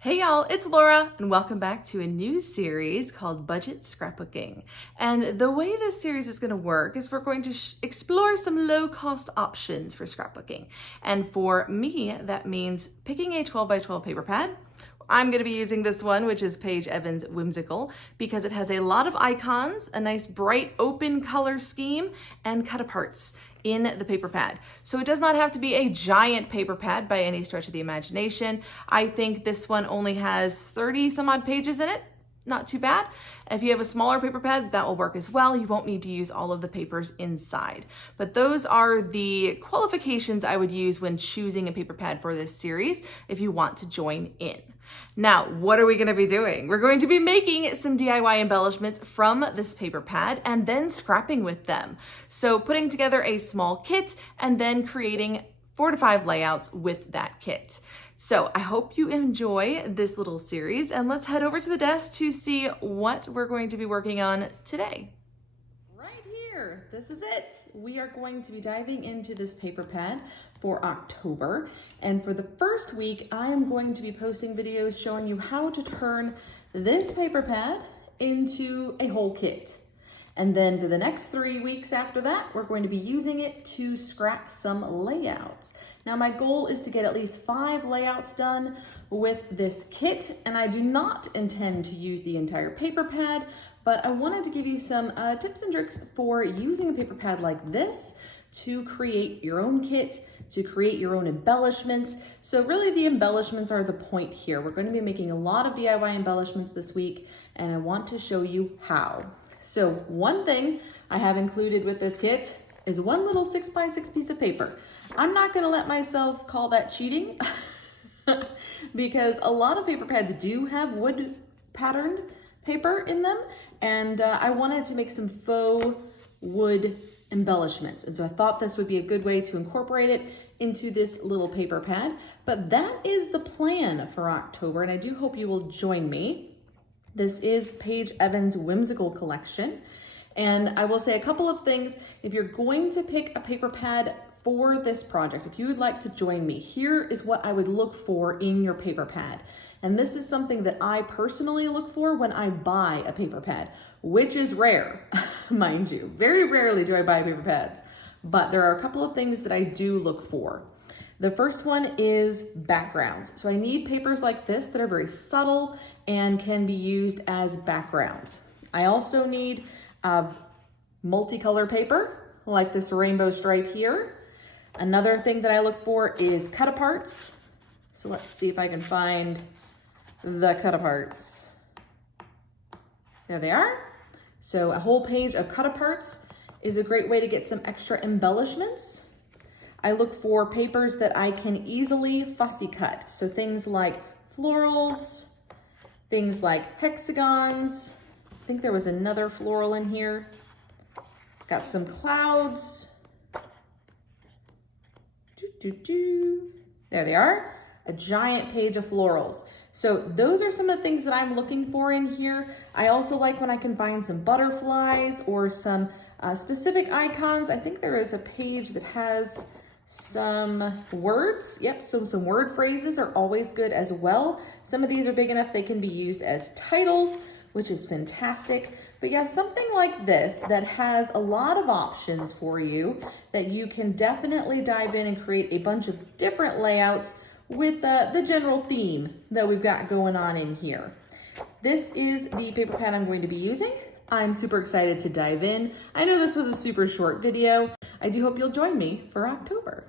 Hey y'all, it's Laura and welcome back to a new series called Budget Scrapbooking. And the way this series is going to work is we're going to explore some low-cost options for scrapbooking. And for me, that means picking a 12 by 12 paper pad. I'm going to be using this one, which is Paige Evans Whimsical, because it has a lot of icons, a nice bright open color scheme, and cut-aparts in the paper pad. So it does not have to be a giant paper pad by any stretch of the imagination. I think this one only has 30 some odd pages in it. Not too bad. If you have a smaller paper pad, that will work as well. You won't need to use all of the papers inside. But those are the qualifications I would use when choosing a paper pad for this series if you want to join in. Now, what are we going to be doing? We're going to be making some DIY embellishments from this paper pad and then scrapping with them. So putting together a small kit and then creating 4 to 5 layouts with that kit. So I hope you enjoy this little series, and let's head over to the desk to see what we're going to be working on today. Right here, this is it. We are going to be diving into this paper pad for October. And for the first week, I am going to be posting videos showing you how to turn this paper pad into a whole kit. And then for the next 3 weeks after that, we're going to be using it to scrap some layouts. Now my goal is to get at least 5 layouts done with this kit, and I do not intend to use the entire paper pad, but I wanted to give you some tips and tricks for using a paper pad like this to create your own kit, to create your own embellishments. So really the embellishments are the point here. We're going to be making a lot of DIY embellishments this week, and I want to show you how. So one thing I have included with this kit is one little 6x6 piece of paper. I'm not going to let myself call that cheating because a lot of paper pads do have wood patterned paper in them, and I wanted to make some faux wood embellishments, and so I thought this would be a good way to incorporate it into this little paper pad. But that is the plan for October, and I do hope you will join me. This is Paige Evans Whimsical collection. And I will say a couple of things. If you're going to pick a paper pad for this project, if you would like to join me, here is what I would look for in your paper pad. And this is something that I personally look for when I buy a paper pad, which is rare, mind you. Very rarely do I buy paper pads, but there are a couple of things that I do look for. The first one is backgrounds. So I need papers like this that are very subtle and can be used as backgrounds. I also need multicolor paper like this rainbow stripe here. Another thing that I look for is cut-aparts. So let's see if I can find the cut-aparts. There they are. So a whole page of cut-aparts is a great way to get some extra embellishments. I look for papers that I can easily fussy cut. So things like florals, things like hexagons. I think there was another floral in here. Got some clouds. There they are. A giant page of florals. So those are some of the things that I'm looking for in here. I also like when I can find some butterflies or some specific icons. I think there is a page that has some words. Yep, so some word phrases are always good as well. Some of these are big enough they can be used as titles, which is fantastic. But yeah, something like this that has a lot of options for you that you can definitely dive in and create a bunch of different layouts with the general theme that we've got going on in here. This is the paper pad I'm going to be using. I'm super excited to dive in. I know this was a super short video. I do hope you'll join me for October.